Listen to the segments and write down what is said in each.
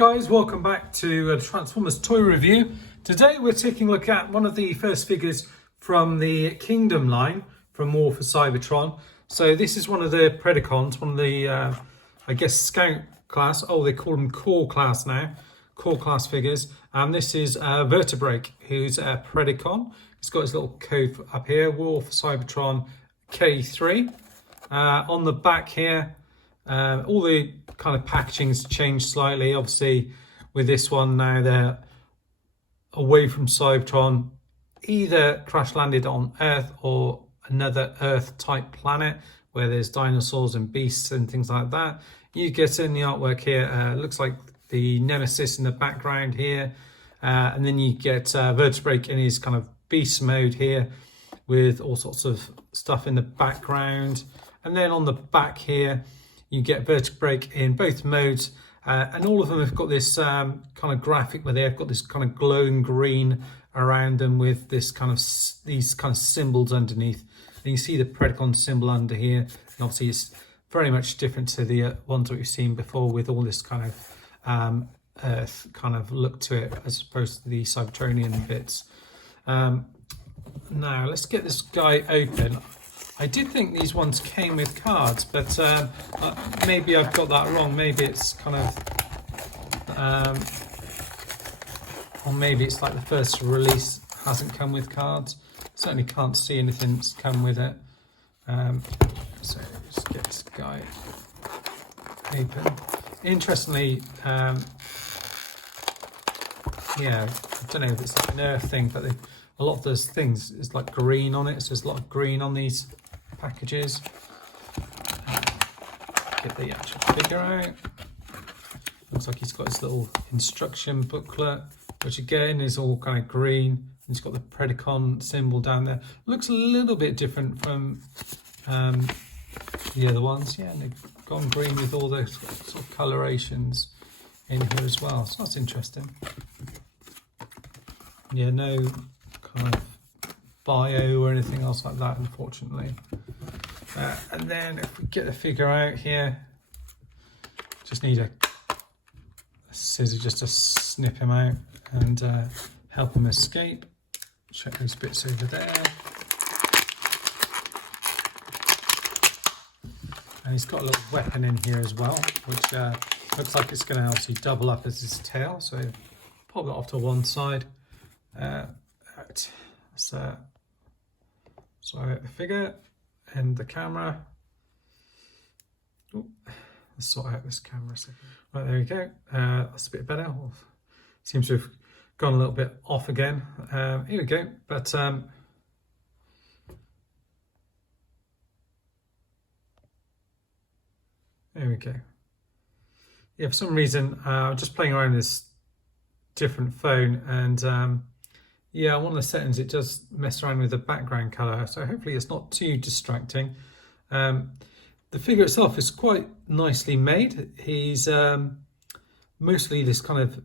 guys, welcome back to Transformers Toy Review. Today we're taking a look at one of the first figures from the Kingdom line from War for Cybertron. So this is one of the Predacons, one of the, I guess, Scout class. Oh, they call them Core class now. Core class figures. And this is Vertebreak, who's a Predacon. He's got his little code up here, War for Cybertron K3. On the back here, all the kind of packaging's changed slightly. Obviously, with this one now, they're away from Cybertron, either crash landed on Earth or another Earth type planet where there's dinosaurs and beasts and things like that. You get in the artwork here, looks like the Nemesis in the background here, and then you get Vertebreak in his kind of beast mode here with all sorts of stuff in the background. And then on the back here, you get Vertebreak in both modes, and all of them have got this kind of graphic where they've got this kind of glowing green around them with this kind of these kind of symbols underneath. And you see the Predacon symbol under here, and obviously it's very much different to the ones that we've seen before with all this kind of Earth kind of look to it as opposed to the Cybertronian bits. Now let's get this guy open. I did think these ones came with cards, but maybe I've got that wrong. Maybe it's kind of, or maybe it's like the first release hasn't come with cards. Certainly can't see anything that's come with it. So let's get this guy open. Interestingly, yeah, I don't know if it's like an Earth thing, but a lot of those things is like green on it. So there's a lot of green on these packages. Get the actual figure out. Looks like he's got his little instruction booklet, which again is all kind of green. He's got the Predacon symbol down there. Looks a little bit different from the other ones. Yeah, and they've gone green with all those sort of colorations in here as well. So that's interesting. Yeah, no kind of bio or anything else like that, unfortunately. And then if we get the figure out here, just need a scissor just to snip him out and help him escape. Check those bits over there. And he's got a little weapon in here as well, which looks like it's going to obviously double up as his tail. So pop that off to one side. Right. So the figure and the camera. Ooh, let's sort out this camera a second. Right, there we go. That's a bit better. Well, seems to have gone a little bit off again. Here we go. But there we go. Yeah, for some reason, I'm just playing around with this different phone, and yeah, one of the settings, it does mess around with the background color, so hopefully it's not too distracting. The figure itself is quite nicely made. He's mostly this kind of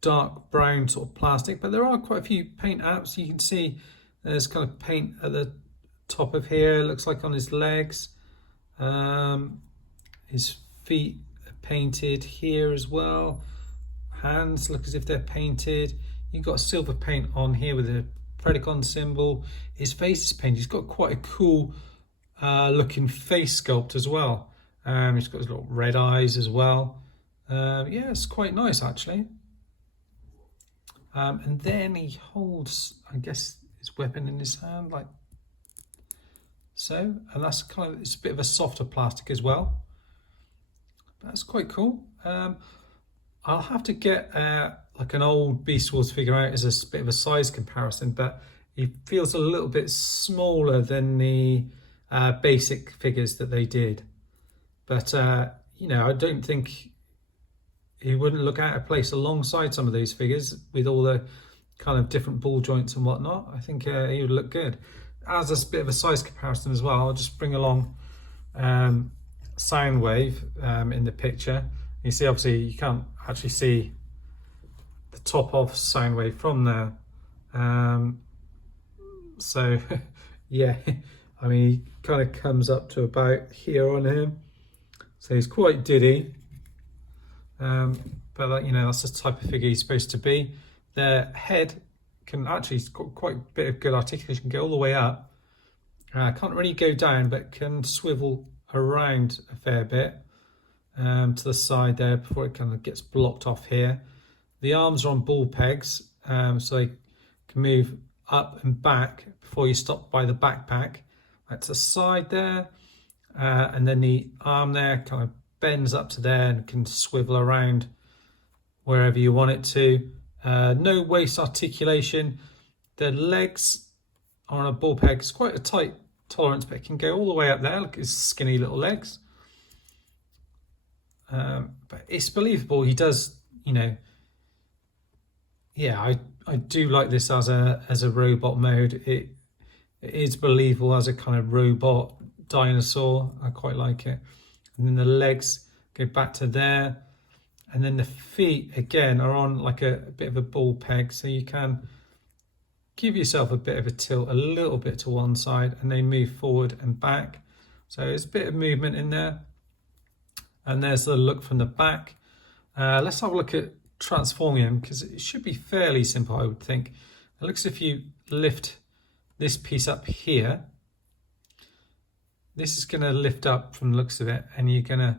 dark brown sort of plastic, but there are quite a few paint apps. You can see there's kind of paint at the top of here, it looks like on his legs. His feet are painted here as well. Hands look as if they're painted. You've got silver paint on here with a Predacon symbol. His face is painted. He's got quite a cool looking face sculpt as well. He's got his little red eyes as well. Yeah, it's quite nice actually. And then he holds, I guess, his weapon in his hand like so. And that's kind of, it's a bit of a softer plastic as well. That's quite cool. I'll have to get like an old Beast Wars figure out as a bit of a size comparison, but he feels a little bit smaller than the basic figures that they did. But you know, I don't think he wouldn't look out of place alongside some of these figures with all the kind of different ball joints and whatnot. I think he would look good. As a bit of a size comparison as well, I'll just bring along Soundwave in the picture. You see, obviously, you can't actually see the top of Soundwave from there. So, yeah, I mean, he kind of comes up to about here on him. So he's quite diddy. but you know, that's the type of figure he's supposed to be. Their head can actually, it's got quite a bit of good articulation, can go all the way up. Can't really go down, but can swivel around a fair bit to the side there before it kind of gets blocked off here. The arms are on ball pegs, so they can move up and back before you stop by the backpack. That's the side there, and then the arm there kind of bends up to there and can swivel around wherever you want it to. No waist articulation. The legs are on a ball peg. It's quite a tight tolerance, but it can go all the way up there. Look at his skinny little legs. But it's believable. He does, you know, yeah, I do like this as a robot mode. It is believable as a kind of robot dinosaur. I quite like it. And then the legs go back to there. And then the feet, again, are on like a bit of a ball peg. So you can give yourself a bit of a tilt, a little bit to one side, and they move forward and back. So there's a bit of movement in there. And there's the look from the back. Let's have a look at transforming him, because it should be fairly simple, I would think. It looks if you lift this piece up here, this is going to lift up from the looks of it, and you're going to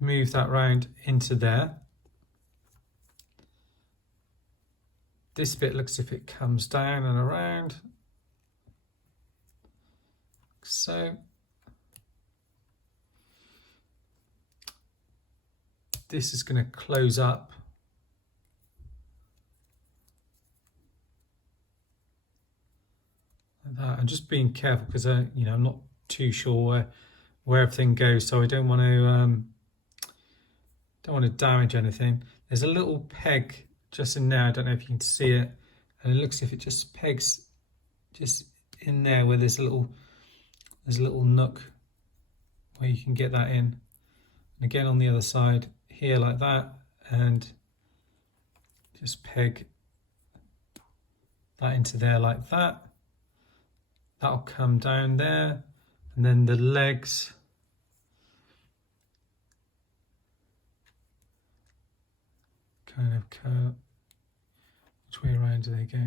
move that round into there. This bit looks as if it comes down and around, like so. This is going to close up. Like that. I'm just being careful because you know, I'm not too sure where everything goes, so I don't want to damage anything. There's a little peg just in there. I don't know if you can see it, and it looks as if it just pegs just in there where there's a little nook where you can get that in. And again on the other side here like that, and just peg that into there like that. That'll come down there, and then the legs kind of curve. Which way around do they go?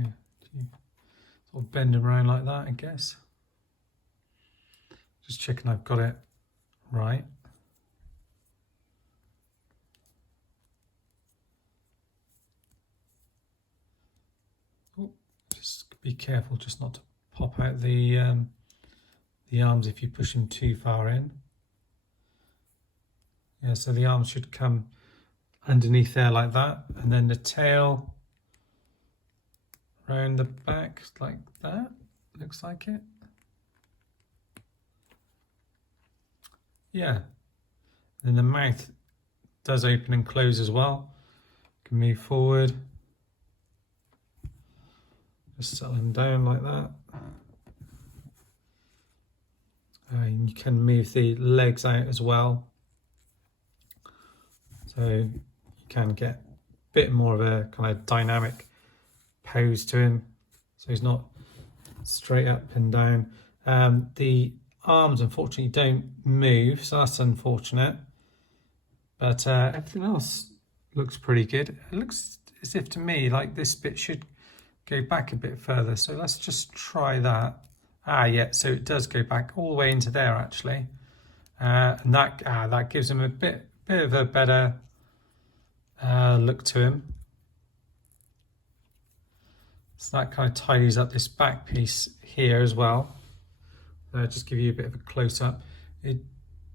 Sort of bend them around like that, I guess. Just checking I've got it right. Just be careful just not to pop out the arms if you push them too far in. Yeah, so the arms should come underneath there like that, and then the tail around the back like that, looks like it. Yeah, then the mouth does open and close as well. You can move forward, just settle them down like that. And you can move the legs out as well, so you can get a bit more of a kind of dynamic pose to him, so he's not straight up and down. The arms unfortunately don't move, so that's unfortunate, but everything else looks pretty good. It looks as if to me like this bit should go back a bit further, so let's just try that. Yeah, so it does go back all the way into there actually, and that gives him a bit of a better look to him. So that kind of tidies up this back piece here as well. Just give you a bit of a close-up. It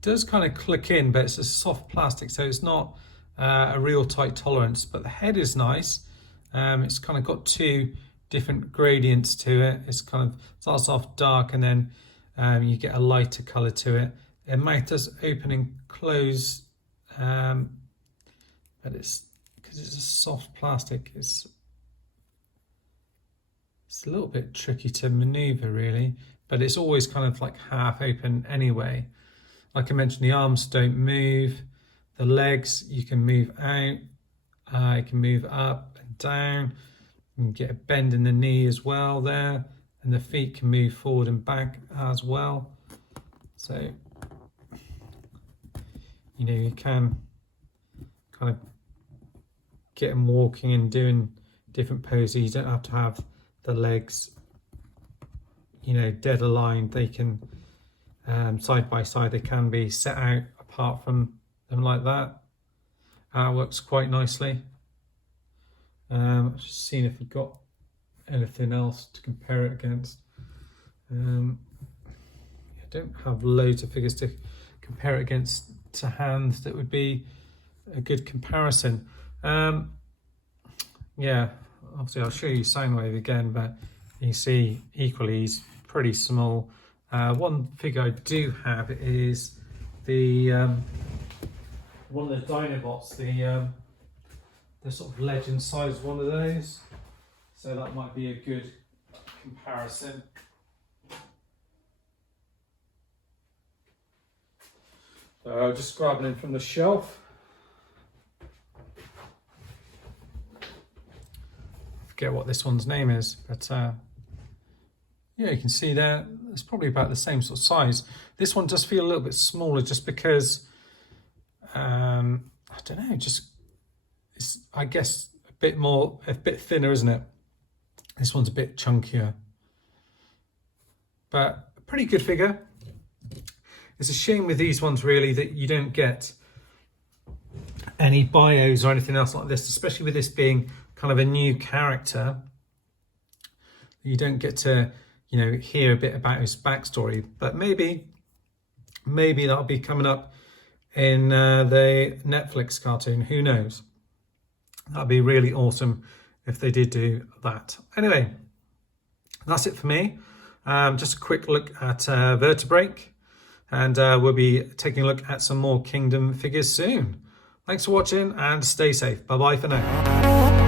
does kind of click in, but it's a soft plastic, so it's not a real tight tolerance, but the head is nice. It's kind of got two different gradients to it. It's kind of starts off dark, and then you get a lighter color to it. The mouth does open and close, but it's because it's a soft plastic, it's a little bit tricky to maneuver really, but it's always kind of like half open anyway. Like I mentioned, the arms don't move. The legs you can move out, you can move up and down. You can get a bend in the knee as well there, and the feet can move forward and back as well. So, you know, you can kind of get them walking and doing different poses. You don't have to have the legs, you know, dead aligned. They can side by side. They can be set out apart from them like that. Works quite nicely. Just seeing if we've got anything else to compare it against. I don't have loads of figures to compare it against to hand that would be a good comparison. Yeah, obviously I'll show you Soundwave again, but you see equally he's pretty small. One figure I do have is the one of the Dinobots, the sort of legend size one of those, so that might be a good comparison. So just grabbing it from the shelf. Forget what this one's name is, but yeah, you can see there it's probably about the same sort of size. This one does feel a little bit smaller just because I don't know, just it's, I guess, a bit thinner, isn't it? This one's a bit chunkier, but a pretty good figure. It's a shame with these ones really that you don't get any bios or anything else like this, especially with this being kind of a new character. You don't get to, you know, hear a bit about his backstory, but maybe that'll be coming up in the Netflix cartoon. Who knows? That'd be really awesome if they did do that. Anyway, that's it for me. Just a quick look at Vertebreak, and we'll be taking a look at some more Kingdom figures soon. Thanks for watching and stay safe. Bye bye for now.